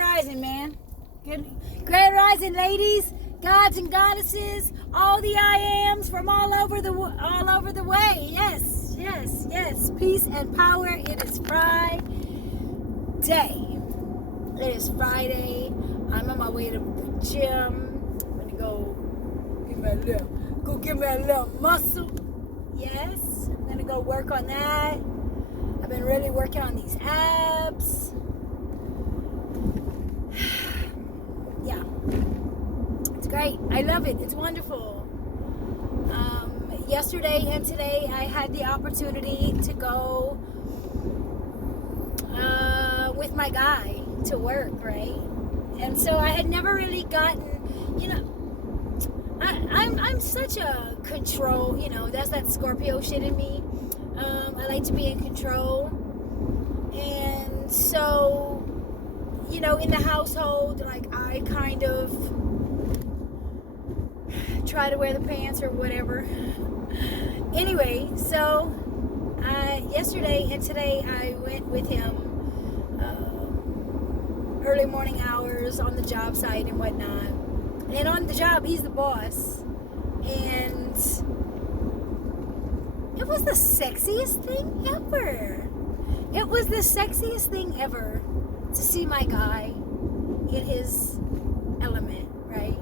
Grand Rising, man. Good Grand Rising, ladies, gods and goddesses, all the I ams from all over the way. Yes, yes, yes. Peace and power. It is Friday. It is Friday. I'm on my way to the gym. I'm gonna go give me a little muscle. Yes, I'm gonna go work on that. I've been really working on these abs. Yeah, it's great. I love it. It's wonderful. Yesterday and today I had the opportunity to go with my guy to work, right? And so I had never really gotten, I'm such a control, that's that Scorpio shit in me. I like to be in control. And so, in the household, like, I kind of try to wear the pants or whatever. Anyway, so yesterday and today I went with him early morning hours on the job site and whatnot. And on the job, he's the boss. And it was the sexiest thing ever. It was the sexiest thing ever to see my guy in his element, right?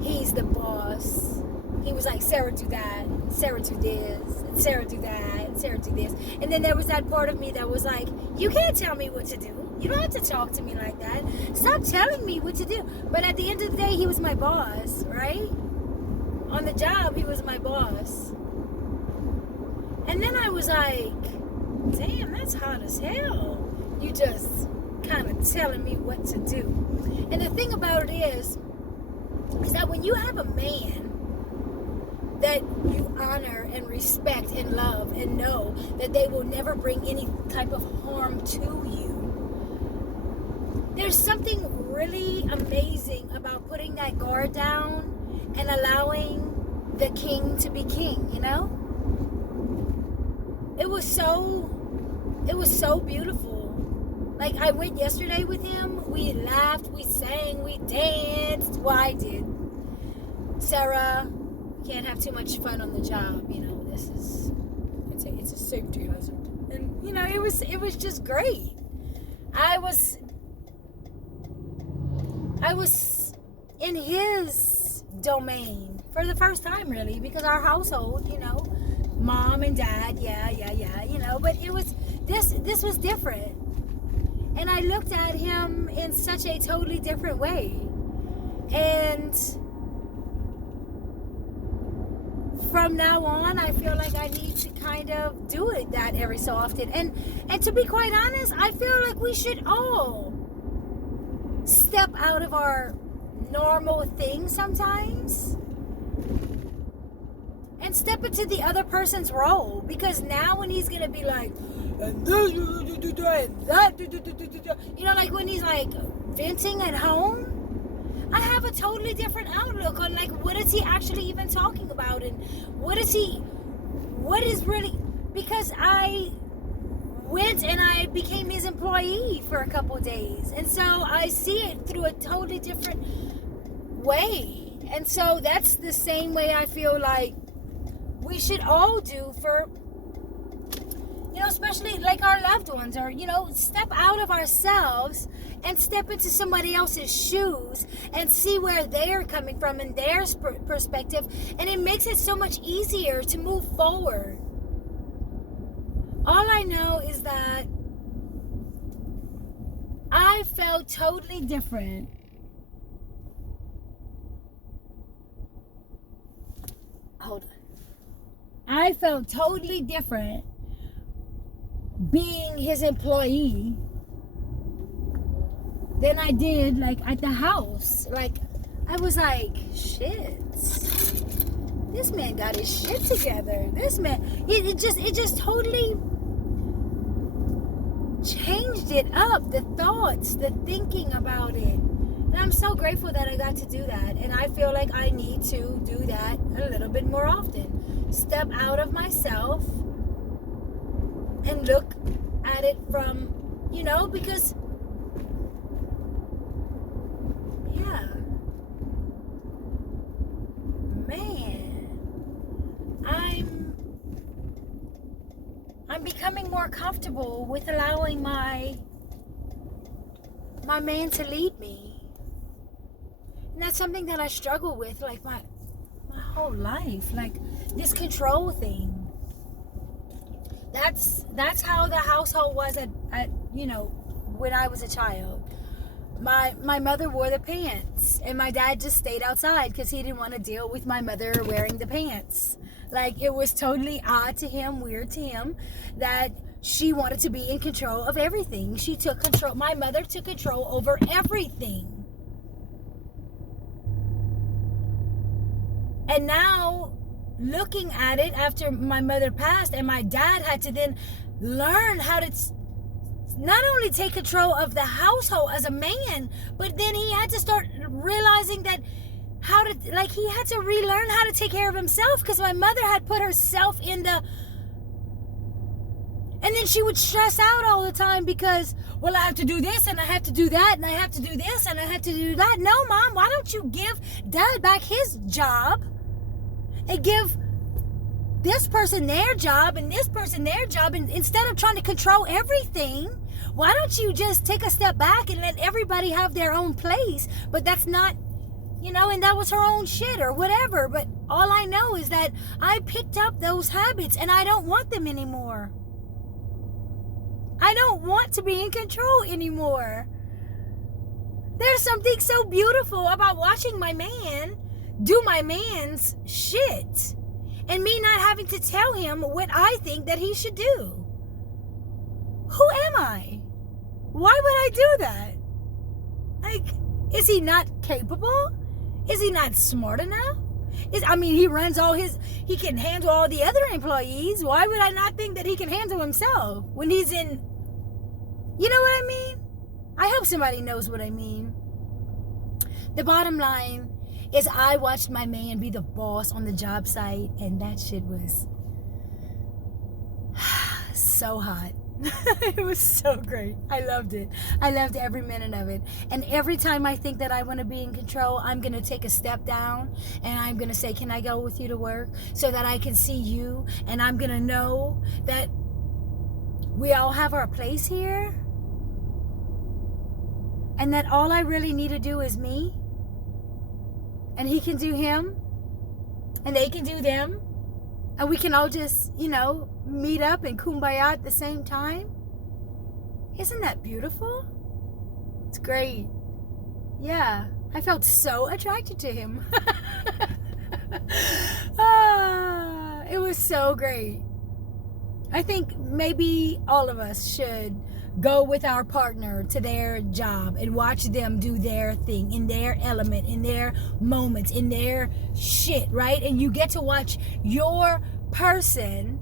He's the boss. He was like, Sarah, do that. Sarah, do this. And Sarah, do that. And Sarah, do this. And then there was that part of me that was like, you can't tell me what to do. You don't have to talk to me like that. Stop telling me what to do. But at the end of the day, he was my boss, right? On the job, he was my boss. And then I was like, damn, that's hot as hell. You just kind of telling me what to do. And the thing about it is that when you have a man that you honor and respect and love and know that they will never bring any type of harm to you, there's something really amazing about putting that guard down and allowing the king to be king, It was so beautiful. Like, I went yesterday with him. We laughed, we sang, we danced. Well, I did. Sarah, can't have too much fun on the job. It's a safety hazard. And it was just great. I was in his domain for the first time, really, because our household, mom and dad, yeah, but this was different. And I looked at him in such a totally different way. And from now on, I feel like I need to kind of do it that every so often. And to be quite honest, I feel like we should all step out of our normal thing sometimes and step into the other person's role. Because now when he's going to be like, and this, and that, like when he's like venting at home, I have a totally different outlook on like what is he actually even talking about, and what is really, because I went and I became his employee for a couple of days, and so I see it through a totally different way. And so that's the same way I feel like we should all do for, especially like our loved ones, or step out of ourselves and step into somebody else's shoes and see where they're coming from and their perspective, and it makes it so much easier to move forward. All I know is that I felt totally different. Hold on. I felt totally different being his employee than I did like at the house. Like, I was like, shit, this man got his shit together. This man, it just totally changed it up, the thoughts, the thinking about it. And I'm so grateful that I got to do that. And I feel like I need to do that a little bit more often. Step out of myself and look at it from, because more comfortable with allowing my man to lead me. And that's something that I struggle with, like my whole life, like this control thing. That's how the household was at when I was a child. My mother wore the pants, and my dad just stayed outside because he didn't want to deal with my mother wearing the pants. Like, it was totally odd to him, weird to him, that she wanted to be in control of everything. She took control. My mother took control over everything. And now, looking at it after my mother passed, and my dad had to then learn how to not only take control of the household as a man, but then he had to start realizing that he had to relearn how to take care of himself, because my mother had put herself in the... And then she would stress out all the time because, well, I have to do this, and I have to do that, and I have to do this, and I have to do that. No, Mom, why don't you give Dad back his job and give this person their job and this person their job, and instead of trying to control everything, why don't you just take a step back and let everybody have their own place? But that's not, and that was her own shit or whatever. But all I know is that I picked up those habits, and I don't want them anymore. I don't want to be in control anymore. There's something so beautiful about watching my man do my man's shit, and me not having to tell him what I think that he should do. Who am I? Why would I do that? Like, is he not capable? Is he not smart enough? He can handle all the other employees. Why would I not think that he can handle himself when he's in... You know what I mean? I hope somebody knows what I mean. The bottom line is I watched my man be the boss on the job site, and that shit was so hot. It was so great. I loved it. I loved every minute of it. And every time I think that I want to be in control, I'm going to take a step down, and I'm going to say, can I go with you to work so that I can see you? And I'm going to know that we all have our place here, and that all I really need to do is me, and he can do him, and they can do them, and we can all just, meet up and kumbaya at the same time. Isn't that beautiful? It's great. Yeah, I felt so attracted to him. It was so great. I think maybe all of us should go with our partner to their job and watch them do their thing in their element, in their moments, in their shit, right? And you get to watch your person,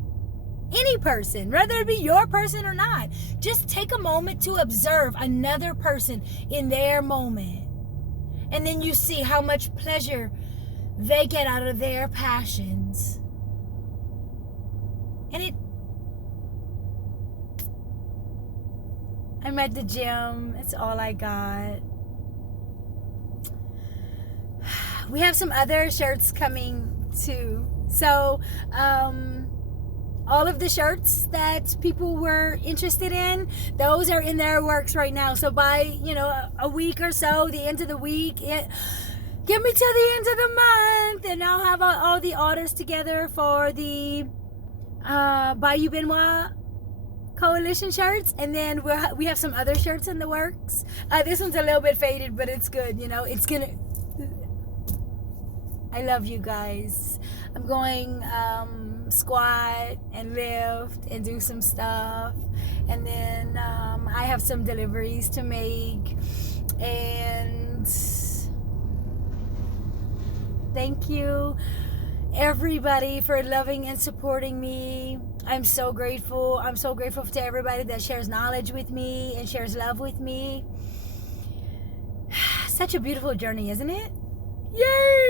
any person, whether it be your person or not, just take a moment to observe another person in their moment. And then you see how much pleasure they get out of their passions. And I'm at the gym. That's all I got. We have some other shirts coming too. So, all of the shirts that people were interested in, those are in their works right now. So by, a week or so, the end of the week, get me to the end of the month, and I'll have all the orders together for the Bayou Benoit Coalition shirts. And then we have some other shirts in the works. This one's a little bit faded, but it's good. It's gonna... I love you guys. I'm going squat and lift and do some stuff, and then I have some deliveries to make. And thank you everybody for loving and supporting me. I'm so grateful. I'm so grateful to everybody that shares knowledge with me and shares love with me. Such a beautiful journey, isn't it? Yay!